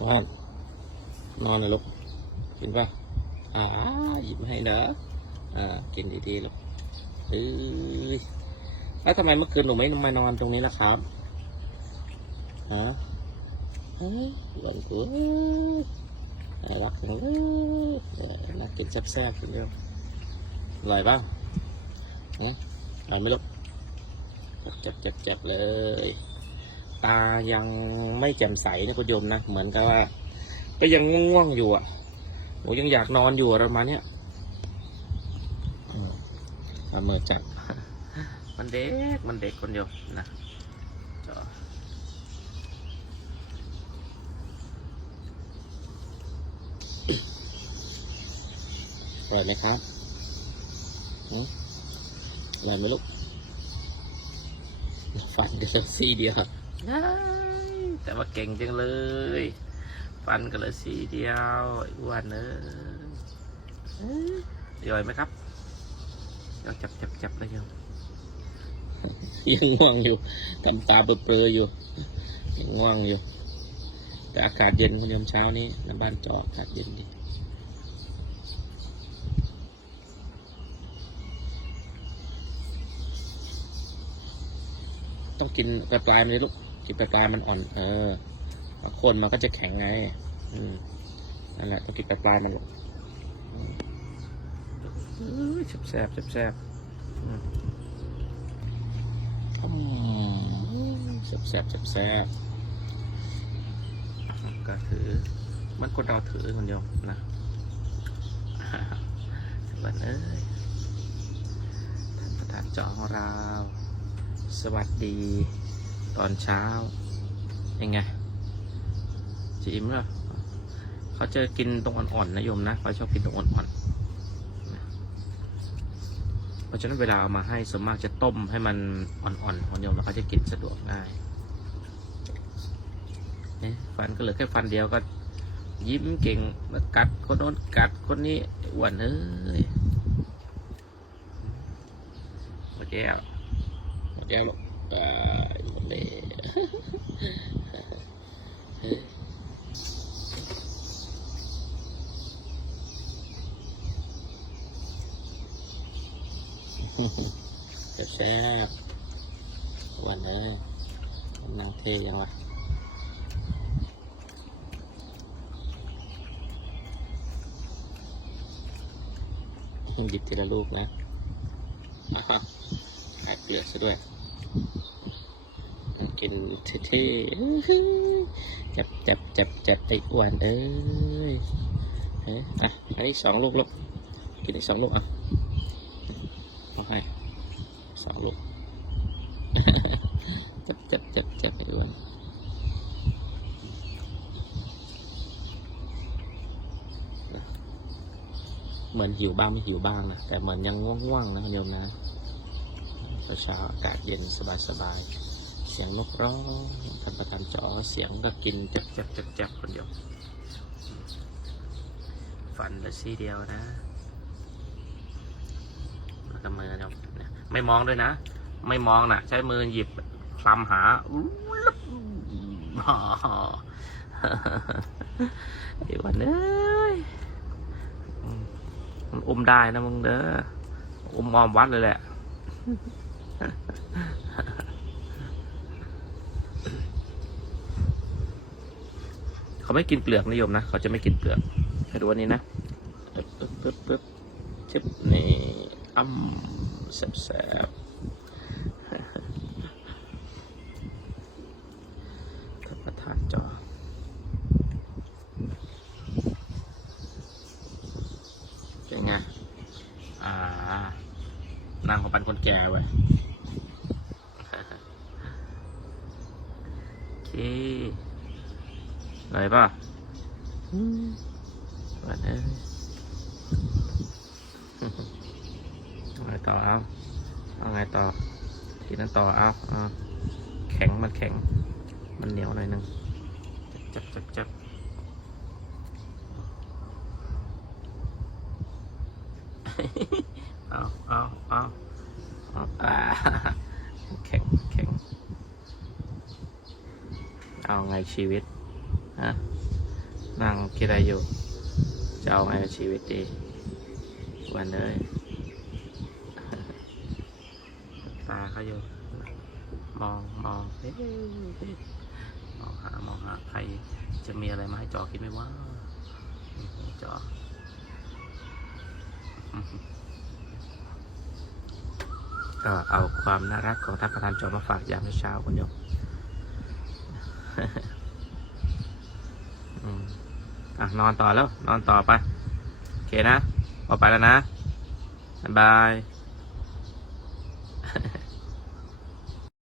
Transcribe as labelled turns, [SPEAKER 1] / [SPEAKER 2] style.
[SPEAKER 1] นอน นอนนะลูก กินป่ะอ่าหยิบให้เด้ออ่า กินดีๆลูกเอ้ยแล้วทำไมเมื่อคืนหนูไม่มานอนตรงนี้ล่ะครับฮะเฮ้ยหลงกูน่ารักจังเลยน่ากินแซ่บๆกินเดียวอร่อยป่ะฮะอร่อยไหมลูกจ็บเจ็บจ็บเลย ตายังไม่แจ่มใสนะคุณโยมนะเหมือนกับว่าก็ยังง่วงๆอยู่อะโอ้ยังอยากนอนอยู่อะไรประมาณเนี้ยอืมเอามือจับมันเด็กมันเด็กคนโยมนะจออร่อยไหมครับหืมอร่อยไหมลูกฟันเดียวซี่เดียว แต่ว่าเก่งจังเลย ฟันกันเลยสีเดียวอ้วนเนอะเดี๋ยไหมครับเดี๋ยวจับจับจับเลยโยมยังง่วงอยู่ทำตาเปรอๆอยู่ยังง่วงอยู่ แต่อากาศเย็นคุณยมเช้านี้น้ำบ้านจออากาศเย็นดีต้องกินปลายปลายมันเลยลูก กินปลายปลายมันอ่อนเออคนมันก็จะแข็งไง อืมนั่นแหละต้องกินปลายปลายมันลูกอืมอื้อแซ่บแซ่บแซ่บอืมอืมแซ่บแซ่บแซ่บแซ่บก็ถือ มันคนเราถือคนเดียวนะวันเอ้ยท่านประธานเจอของเรา สวัสดี ตอนเช้า ยังไงจิมเหรอเขาจะกินตรงอ่อนๆนะโยมนะเขาชอบกินตรงอ่อนๆเพราะฉะนั้นเวลาเอามาให้ส่วนมากจะต้มให้มันอ่อนๆของโยมแล้วเขาจะกินสะดวกง่ายนี่ฟันก็เหลือแค่ฟันเดียวก็ ยิ้มเก่งมากัดคนโน้นกัดคนนี้อ้วนเอ้ยหมดแล้วหมดแล้วลูกตายหมดแล้ว แซ่บๆวันเอ้ยนางเทยังวะหยิบทีละลูกนะอะฮะแอบเปลือกซะด้วย กินเท่ๆจับจับจับจับไอ้อ้วนเอ้ยเอ๊ะอะอันนี้สองลูกลูกกินอีกสองลูกอะเอาให้สองลูกจับจับจับจับไอ้อ้วนเหมือนหิวบ้างไม่หิวบ้างนะแต่เหมือนยังง่วงๆนะโยมนะเช้าอากาศเย็นสบายๆ สียงนกร้องทำประกันจอเสียงก็กินจับจับจับจับคุณโยมฟันละซี่เดียวนะแล้วก็มือโยมนะไม่มองด้วยนะ ไม่มองนะใช้มือหยิบคลำหาอู้ลับอ๋อไอ้วันเอ้ยมันอุ้มได้นะมึงเด้ออุ้มออมวัดเลยแหละ เขาไม่กินเปลือกนิยมนะเขาจะไม่กินเปลือกให้ดูอันนี้นะปึ๊บปึ๊บปึ๊บปึ๊บชิบนี่อ้ำแซ่บแซ่บท่านประธานจอเป็นไงอ่านางของปันคนแก่ไว้ยโอเค อะไรป่ะวันนี้เอาไงต่อเอาเอาไงต่อทีนั้นต่อเอาเอาแข็งมันแข็ง มันเหนียวหน่อยหนึงจับจับจับเอาเอาเอาเอาอ่าแข็งแข็งเอาไงชีวิต ฮะนั่งคิดอะไรอยู่ จะเอาไงกับชีวิตดีวันเลยตาเขาอยู่ มองมองเอ๊ะมองหามองหาใครจะมีอะไรมาให้จอคิดไหมว่าจอก็เอาความน่ารักของท่านประธานจอมาฝากยามเช้าคุณโยม อะ นอนต่อแล้ว นอนต่อไป โอเคนะ ออกไปแล้วนะ บ๊ายบาย